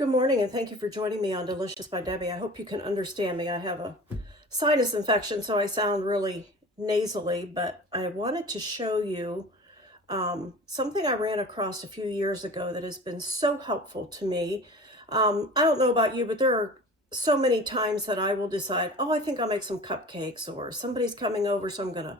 Good morning, and thank you for joining me on Delicious by Debbie. I hope you can understand me. I have a sinus infection, so I sound really nasally, but I wanted to show you something I ran across a few years ago that has been so helpful to me. I don't know about you, but there are so many times that I will decide, oh, I think I'll make some cupcakes, or somebody's coming over, so I'm gonna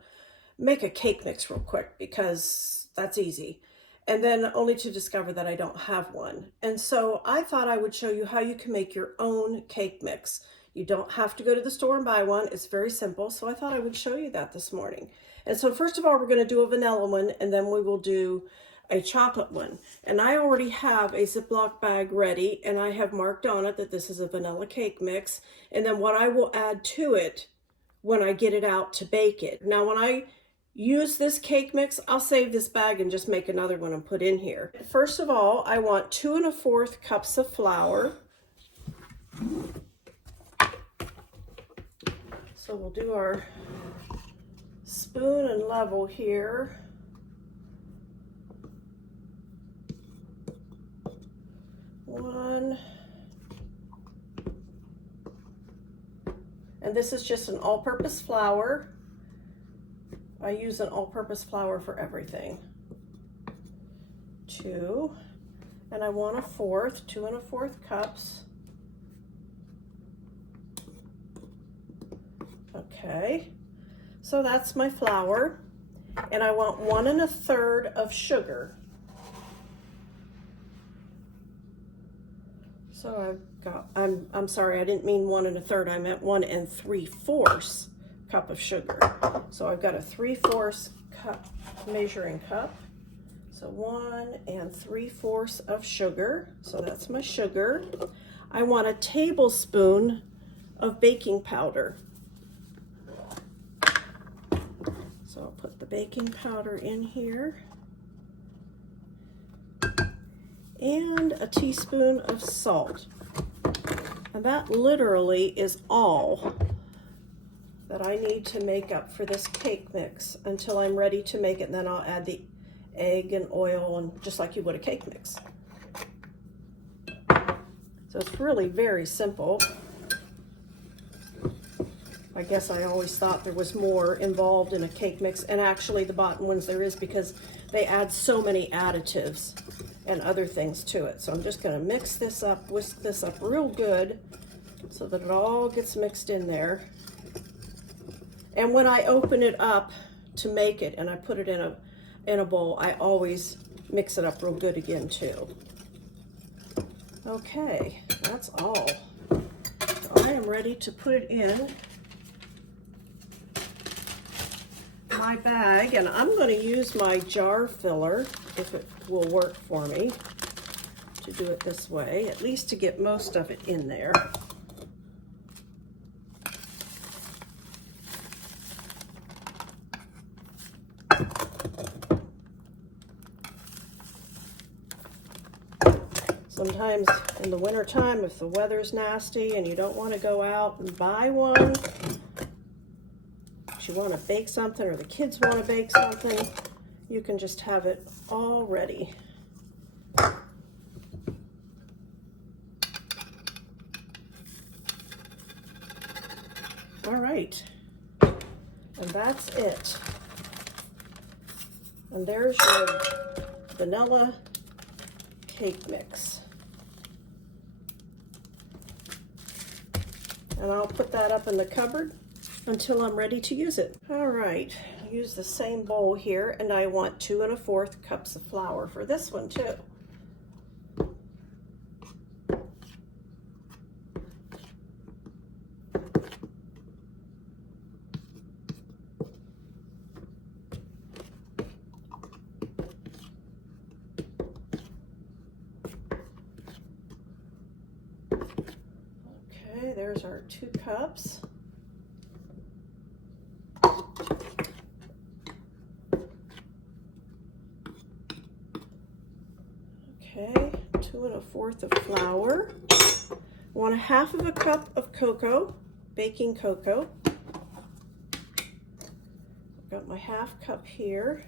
make a cake mix real quick because that's easy. And then only to discover that I don't have one. And so I thought I would show you how you can make your own cake mix. You don't have to go to the store and buy one. It's very simple. So I thought I would show you that this morning. And so first of all, we're going to do a vanilla one, and then we will do a chocolate one. And I already have a Ziploc bag ready, and I have marked on it that this is a vanilla cake mix. And then what I will add to it when I get it out to bake it. Now, when I use this cake mix, I'll save this bag and just make another one and put in here. First of all, I want 2 1/4 cups of flour. So we'll do our spoon and level here. One. And this is just an all-purpose flour. I use an all-purpose flour for everything. 2, and I want 1/4, 2 1/4 cups. Okay, so that's my flour, and I want 1 1/3 of sugar. So I've got, I'm sorry, I didn't mean 1 1/3, I meant 1 3/4 cup of sugar. So I've got a 3/4 cup measuring cup. So 1 3/4 of sugar. So that's my sugar. I want a tablespoon of baking powder. So I'll put the baking powder in here. And a teaspoon of salt. And that literally is all that I need to make up for this cake mix until I'm ready to make it, and then I'll add the egg and oil, and just like you would a cake mix. So it's really very simple. I guess I always thought there was more involved in a cake mix, and actually the bottom ones there is, because they add so many additives and other things to it. So I'm just going to mix this up, whisk this up real good so that it all gets mixed in there. And when I open it up to make it and I put it in a bowl, I always mix it up real good again too. Okay, that's all. So I am ready to put it in my bag, and I'm going to use my jar filler, if it will work for me, to do it this way, at least to get most of it in there. Sometimes in the winter time, if the weather's nasty and you don't want to go out and buy one, if you want to bake something or the kids want to bake something, you can just have it all ready. All right, and that's it. And there's your vanilla cake mix. And I'll put that up in the cupboard until I'm ready to use it. All right, use the same bowl here, and I want 2 1/4 cups of flour for this one too. Okay, there's our 2 cups. Okay, 2 1/4 of flour. 1/2 cup of cocoa, baking cocoa. I've got my 1/2 cup here.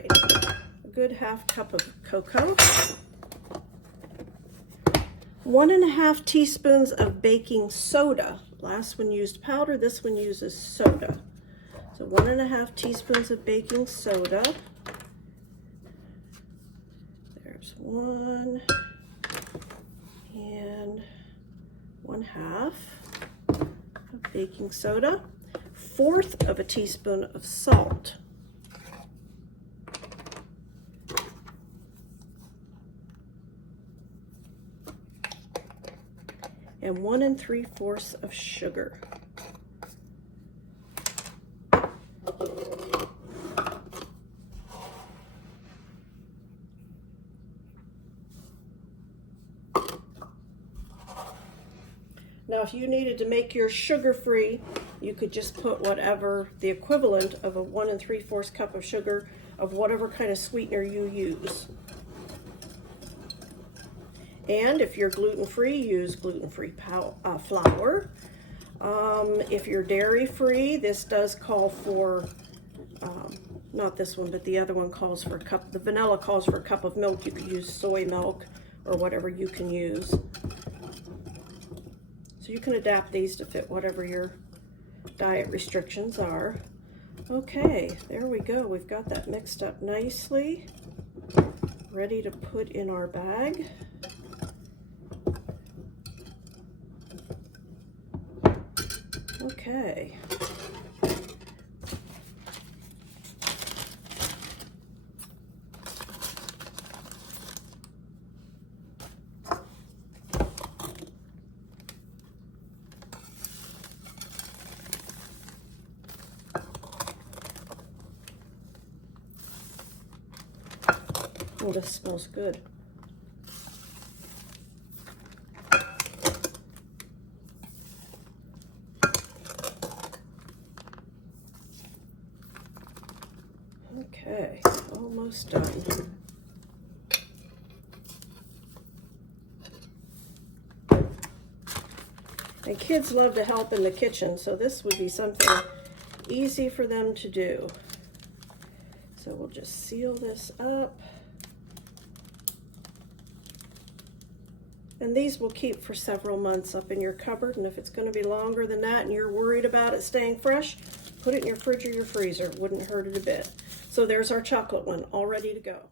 right, a good 1/2 cup of cocoa, 1½ teaspoons of baking soda. Last one used powder, this one uses soda. So 1½ teaspoons of baking soda. There's 1 and 1/2 of baking soda. 1/4 of a teaspoon of salt. And 1 3/4 of sugar. Now, if you needed to make yours sugar-free, you could just put whatever the equivalent of a 1 3/4 cup of sugar of whatever kind of sweetener you use. And if you're gluten-free, use gluten-free flour. If you're dairy-free, this does call for, not this one, but the other one calls for a cup. The vanilla calls for a cup of milk. You could use soy milk or whatever you can use. So you can adapt these to fit whatever your diet restrictions are. Okay, there we go. We've got that mixed up nicely. Ready to put in our bag. Okay. Oh, this smells good. Okay, almost done. And kids love to help in the kitchen, so this would be something easy for them to do. So we'll just seal this up. And these will keep for several months up in your cupboard, and if it's going to be longer than that and you're worried about it staying fresh, put it in your fridge or your freezer. It wouldn't hurt it a bit. So there's our chocolate one, all ready to go.